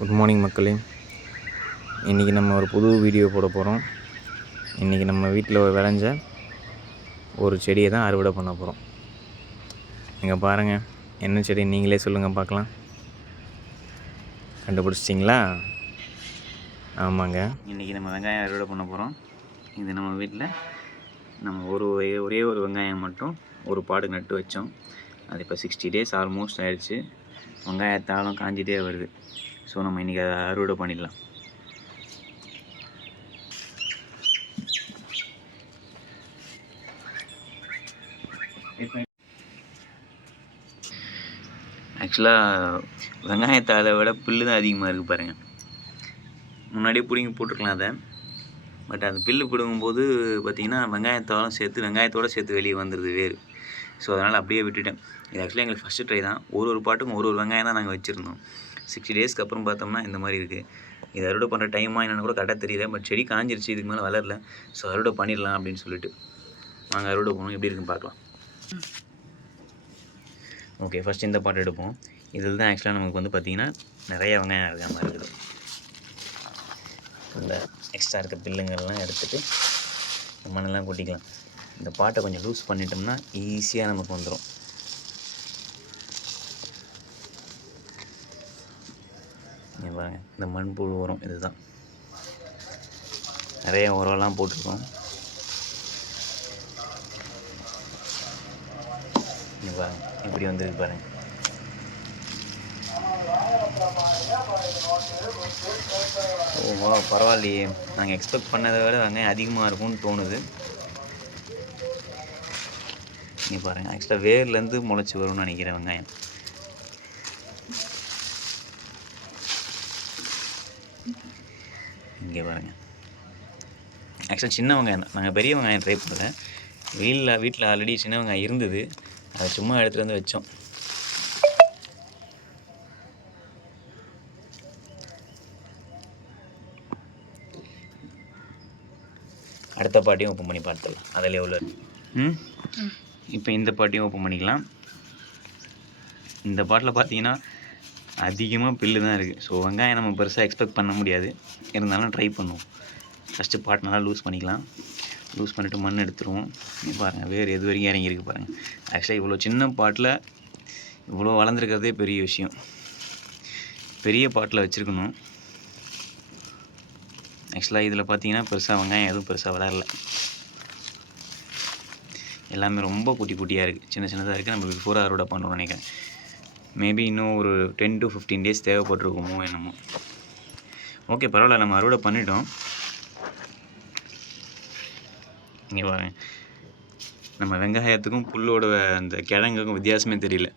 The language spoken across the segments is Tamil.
குட் மார்னிங் மக்களே. இன்றைக்கி நம்ம ஒரு புது வீடியோ போட போகிறோம். இன்றைக்கி நம்ம வீட்டில் விளைஞ்ச ஒரு செடியை தான் அறுவடை பண்ண போகிறோம். இங்கே பாருங்கள், என்ன செடி நீங்களே சொல்லுங்கள் பார்க்கலாம். கண்டுபிடிச்சிட்டிங்களா? ஆமாங்க, இன்றைக்கி நம்ம வெங்காயம் அறுவடை பண்ண போகிறோம். இது நம்ம வீட்டில் நம்ம ஒரே ஒரு வெங்காயம் மட்டும் ஒரு பாடு நட்டு வச்சோம். அது இப்போ 60 days ஆல்மோஸ்ட் ஆயிடுச்சு. வெங்காயத்தாலும் காஞ்சிட்டே வருது. ஸோ நம்ம இன்றைக்கி அதை அறுவடை பண்ணிடலாம். ஆக்சுவலாக வெங்காயத்தாளை விட புல்லு தான் அதிகமாக இருக்குது பாருங்கள். முன்னாடியே பிடிங்கி போட்டிருக்கலாம் அதை. பட் அது புல்லு பிடுங்கும்போது பார்த்திங்கன்னா வெங்காயத்தோடு சேர்த்து வெளியே வந்துடுது வேறு. ஸோ அதனால் அப்படியே விட்டுட்டேன். இது ஆக்சுவலாக எங்களுக்கு ஃபஸ்ட்டு ட்ரை தான். ஒரு பாட்டுக்கும் ஒரு வெங்காயம் தான் நாங்கள் வச்சுருந்தோம். 60 daysக்கு அப்புறம் பார்த்தோம்னா இந்த மாதிரி இருக்குது. இது அறுவடை பண்ணுற டைமாக என்னென்னு கூட கரெக்டாக தெரியல. பட் செடி காஞ்சிருச்சு, இதுக்கு மேலே வளரல. ஸோ அறுவடை பண்ணிடலாம் அப்படின்னு சொல்லிட்டு நாங்கள் அறுவடை போகணும். எப்படி இருக்குன்னு பார்க்கலாம். ஓகே, ஃபஸ்ட் இந்த பாட்டு எடுப்போம். இதில் தான் ஆக்சுவலாக நமக்கு வந்து பார்த்திங்கன்னா நிறைய வெங்காயம் இருக்கிற மாதிரி இருக்குது. இந்த எக்ஸ்ட்ரா இருக்க பில்லுங்கள்லாம் எடுத்துகிட்டு மண்ணெல்லாம் கொட்டிக்கலாம். இந்த பாட்டை கொஞ்சம் லூஸ் பண்ணிட்டோம்னா ஈஸியாக நமக்கு வந்துடும். இங்கே பாருங்கள், இந்த மண்புழு உரம் இதுதான். நிறைய உரம்லாம் போட்டிருக்கோம். இங்கே பாருங்கள் இப்படி வந்துருக்கு பாருங்கள். ஓ பரவாயில்லையே, நாங்கள் எக்ஸ்பெக்ட் பண்ணதை விட வெங்காயம் அதிகமாக இருக்கும்னு தோணுது. இங்கே பாருங்கள், ஆக்சுவலாக வேர்லேருந்து முளைச்சி வரும்னு நினைக்கிறேன் வெங்காயம். இங்கே பாருங்கள், ஆக்சுவலாக சின்ன வெங்காயம் தான். நாங்கள் பெரிய வெங்காயம் ட்ரை பண்ணல. வீட்டில் ஆல்ரெடி சின்ன வெங்காயம் இருந்தது. அதை சும்மா எடுத்துகிட்டு வந்து வச்சோம். அடுத்த பாட்டியும் ஓப்பன் பண்ணி பார்த்துக்கலாம். அதில் எவ்வளோ இப்போ இந்த பாட்டியும் ஓப்பன் பண்ணிக்கலாம். இந்த பாட்டில் பார்த்தீங்கன்னா அதிகமாக பில்லு தான் இருக்குது. ஸோ வெங்காயம் நம்ம பெருசாக எக்ஸ்பெக்ட் பண்ண முடியாது. இருந்தாலும் ட்ரை பண்ணுவோம். ஃபஸ்ட்டு பாட் நல்லா லூஸ் பண்ணிக்கலாம். லூஸ் பண்ணிவிட்டு மண் எடுத்துருவோம். பாருங்கள், வேறு எது வரைக்கும் இறங்கியிருக்கு பாருங்கள். ஆக்சுவலாக இவ்வளோ சின்ன பாட்டில் இவ்வளோ வளர்ந்துருக்கிறதே பெரிய விஷயம். பெரிய பாட்டில் வச்சுருக்கணும். ஆக்சுவலாக இதில் பார்த்தீங்கன்னா பெருசாக வெங்காயம் எதுவும் பெருசாக வளரல. எல்லாமே ரொம்ப குட்டியாக இருக்குது, சின்ன சின்னதாக இருக்குது. நம்ம பிஃபோர் அறுவடை பண்ணுறோம்னு நினைக்கிறேன். மேபி இன்னும் ஒரு 10 to 15 days தேவைப்பட்டிருக்குமோ என்னமோ. ஓகே, பரவாயில்ல, நம்ம அறுவடை பண்ணிட்டோம். இங்கே பாருங்கள், நம்ம வெங்காயத்துக்கும் புல்லோட அந்த கிழங்குக்கும் வித்தியாசமே தெரியல.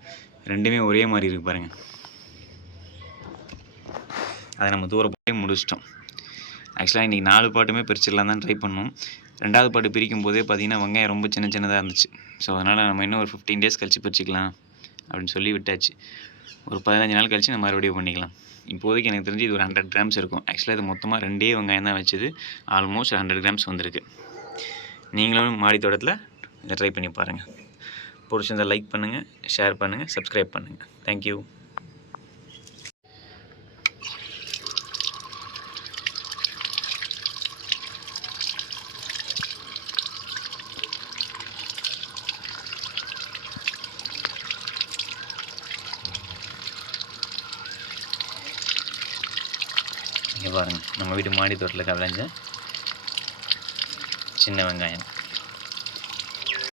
ரெண்டுமே ஒரே மாதிரி இருக்குது பாருங்கள். அதை நம்ம தூரப்பட்டே முடிச்சிட்டோம். ஆக்சுவலாக இன்றைக்கி 4 பாட்டுமே பிரிச்சிடலாம் தான் ட்ரை பண்ணோம். 2வது பாட்டு பிரிக்கும் போதே பார்த்திங்கன்னா வெங்காயம் ரொம்ப சின்னதாக இருந்துச்சு. ஸோ அதனால் நம்ம இன்னும் ஒரு 15 days கழித்து பிரிச்சிக்கலாம் அப்படின்னு சொல்லி விட்டாச்சு. ஒரு 15 நாள் கழித்து நம்ம மறுபடியும் பண்ணிக்கலாம். இப்போதைக்கு எனக்கு தெரிஞ்சு இது ஒரு 100 grams இருக்கும். ஆக்சுவலாக இது மொத்தமாக 2 வெங்காயம் தான் வச்சது. ஆல்மோஸ்ட் 100 grams வந்திருக்கு. நீங்களும் மாடி தோட்டத்தில் இதை ட்ரை பண்ணி பாருங்கள். பிடிச்சிருந்தால் லைக் பண்ணுங்கள், ஷேர் பண்ணுங்கள், சப்ஸ்கிரைப் பண்ணுங்கள். தேங்க்யூ. இங்கே பாருங்கள், நம்ம வீட்டு மாடி தோட்டத்தில் விளைஞ்ச சின்ன வெங்காயம்.